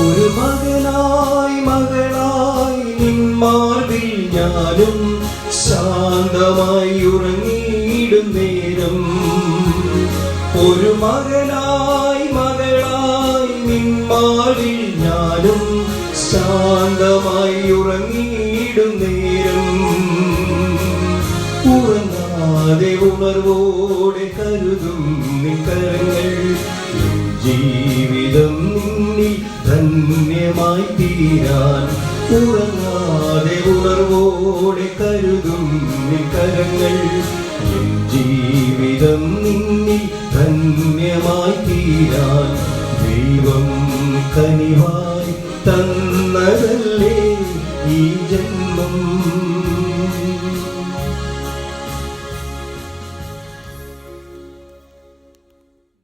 ഒരു മകനായി മകളായി നിന്മാർവിൽ ഞാനും ശാന്തമായി ഉറങ്ങിയിടും നേരം. ഒരു മകനായി മകളായി നിന്മാർവിൽ ഞാനും ശാന്തമായി ഉറങ്ങിയിടും നേരം. ഉറങ്ങാതെ ഉണർവോടെ കരുതും നിൻ കരങ്ങൾ. ജീവിതം നിന്നിൽ ധന്യമായി തീരാൻ. ഉറങ്ങാതെ ഉണർവോടെ കരുതും നിൻ കരങ്ങൾ. ജീവിതം നിന്നിൽ ധന്യമായി തീരാൻ ദൈവം കനിവായി തന്നതല്ലേ ഈ ജന്മം.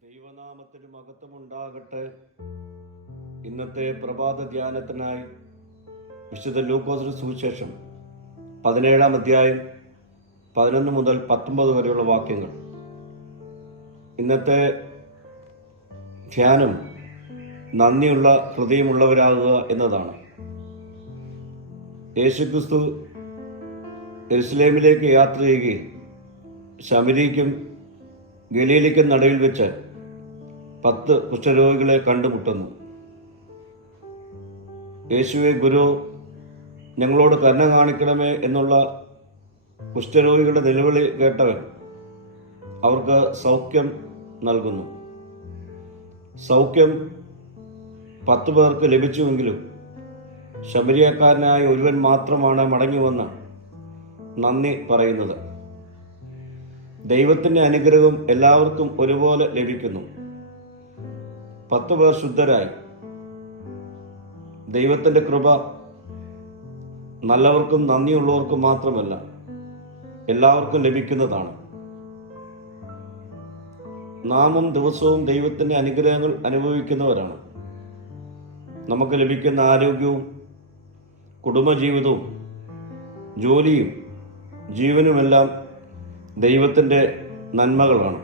ദൈവനാമത്തിന് മഹത്വമുണ്ടാകട്ടെ. ഇന്നത്തെ പ്രഭാത ധ്യാനത്തിനായി വിശുദ്ധ ലൂക്കോസിന്റെ സുവിശേഷം 17-ാം അധ്യായം 11 മുതൽ 19 വരെയുള്ള വാക്യങ്ങൾ. ഇന്നത്തെ ധ്യാനം നന്ദിയുള്ള ഹൃദയമുള്ളവരാകുക എന്നതാണ്. യേശുക്രിസ്തു യെരുശലേമിലേക്ക് യാത്ര ചെയ്യുകയും ശമരിക്കും ഗലീലയ്ക്കും നടുവിൽ വെച്ച് 10 കുഷ്ഠരോഗികളെ കണ്ടുമുട്ടുന്നു. യേശുവേ ഗുരു, ഞങ്ങളോട് കരുണ കാണിക്കണമേ എന്നുള്ള കുഷ്ഠരോഗികളുടെ നിലവിളി കേട്ടവൻ അവർക്ക് സൗഖ്യം നൽകുന്നു. സൗഖ്യം 10 പേർക്ക് ലഭിച്ചുവെങ്കിലും ശമരിയക്കാരനായ ഒരുവൻ മാത്രമാണ് മടങ്ങി വന്ന് നന്ദി പറയുന്നത്. ദൈവത്തിൻ്റെ അനുഗ്രഹം എല്ലാവർക്കും ഒരുപോലെ ലഭിക്കുന്നു. 10 പേർ ശുദ്ധരായി. ദൈവത്തിൻ്റെ കൃപ നല്ലവർക്കും നന്ദിയുള്ളവർക്കും മാത്രമല്ല, എല്ലാവർക്കും ലഭിക്കുന്നതാണ്. നാമും ദിവസവും ദൈവത്തിൻ്റെ അനുഗ്രഹങ്ങൾ അനുഭവിക്കുന്നവരാണ്. നമുക്ക് ലഭിക്കുന്ന ആരോഗ്യവും കുടുംബജീവിതവും ജോലിയും ജീവനുമെല്ലാം ദൈവത്തിൻ്റെ നന്മകളാണ്.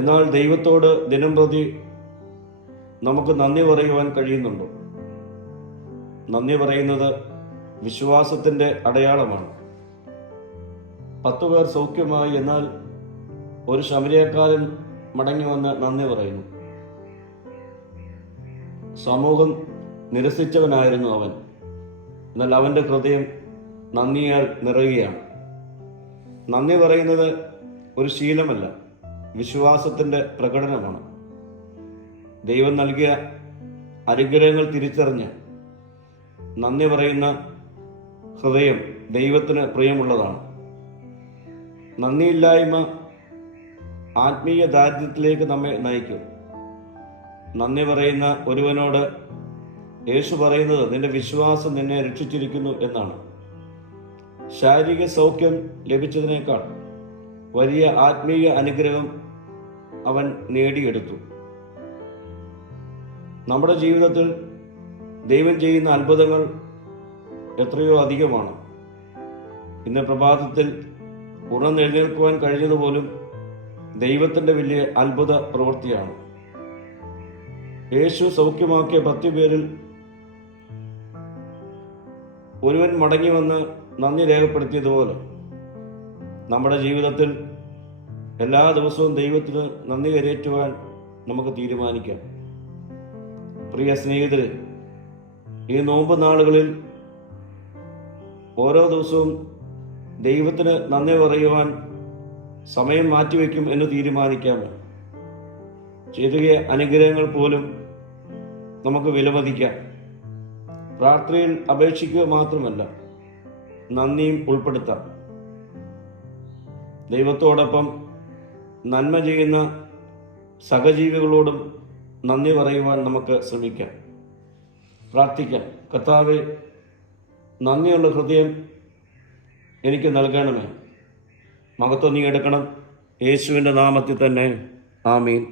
എന്നാൽ ദൈവത്തോട് ദിനംപ്രതി നമുക്ക് നന്ദി പറയുവാൻ കഴിയുന്നുണ്ടോ? നന്ദി പറയുന്നത് വിശ്വാസത്തിൻ്റെ അടയാളമാണ്. 10 പേർ സൗഖ്യമായി. എന്നാൽ ഒരു ശമരിയക്കാരൻ മടങ്ങി വന്ന് നന്ദി പറയുന്നു. സമൂഹം നിരസിച്ചവനായിരുന്നു അവൻ. എന്നാൽ അവൻ്റെ ഹൃദയം നന്ദിയാൽ നിറയുകയാണ്. നന്ദി പറയുന്നത് ഒരു ശീലമല്ല, വിശ്വാസത്തിൻ്റെ പ്രകടനമാണ്. ദൈവം നൽകിയ അനുഗ്രഹങ്ങൾ തിരിച്ചറിഞ്ഞ് നന്ദി പറയുന്ന ഹൃദയം ദൈവത്തിന് പ്രിയമുള്ളതാണ്. നന്ദിയില്ലായ്മ ആത്മീയ ദാരിദ്ര്യത്തിലേക്ക് നമ്മെ നയിക്കും. നന്ദി പറയുന്ന ഒരുവനോട് യേശു പറയുന്നത് നിന്റെ വിശ്വാസം നിന്നെ രക്ഷിച്ചിരിക്കുന്നു എന്നാണ്. ശാരീരിക സൗഖ്യം ലഭിച്ചതിനേക്കാൾ വലിയ ആത്മീയ അനുഗ്രഹം അവൻ നേടിയെടുത്തു. നമ്മുടെ ജീവിതത്തിൽ ദൈവം ചെയ്യുന്ന അത്ഭുതങ്ങൾ എത്രയോ അധികമാണ്. ഇന്ന് പ്രഭാതത്തിൽ ഉണർന്നെഴുന്നേൽക്കുവാൻ കഴിഞ്ഞതുപോലും ദൈവത്തിൻ്റെ വലിയ അത്ഭുത പ്രവൃത്തിയാണ്. യേശു സൗഖ്യമാക്കിയ 10 പേരിൽ ഒരുവൻ മടങ്ങി വന്ന് നന്ദി രേഖപ്പെടുത്തിയതുപോലെ നമ്മുടെ ജീവിതത്തിൽ എല്ലാ ദിവസവും ദൈവത്തിന് നന്ദി കരേറ്റുവാൻ നമുക്ക് തീരുമാനിക്കാം. പ്രിയ സ്നേഹിതരെ, ഈ നോമ്പ് നാളുകളിൽ ഓരോ ദിവസവും ദൈവത്തിന് നന്ദി പറയുവാൻ സമയം മാറ്റിവെക്കും എന്ന് തീരുമാനിക്കാമോ? ചെയ്ത അനുഗ്രഹങ്ങൾ പോലും നമുക്ക് വിലമതിക്കാം. പ്രാർത്ഥനയിൽ അപേക്ഷിക്കുക മാത്രമല്ല, നന്ദിയും ഉൾപ്പെടുത്താം. ദൈവത്തോടൊപ്പം നന്മ ചെയ്യുന്ന സഹജീവികളോടും നന്ദി പറയുവാൻ നമുക്ക് ശ്രമിക്കാം. പ്രാർത്ഥിക്കാം. കർത്താവേ, നന്ദിയുള്ള ഹൃദയം എനിക്ക് നൽകണമേ. മഹത്വം നീ എടുക്കണം. യേശുവിൻ്റെ നാമത്തിൽ തന്നെ. ആമീൻ.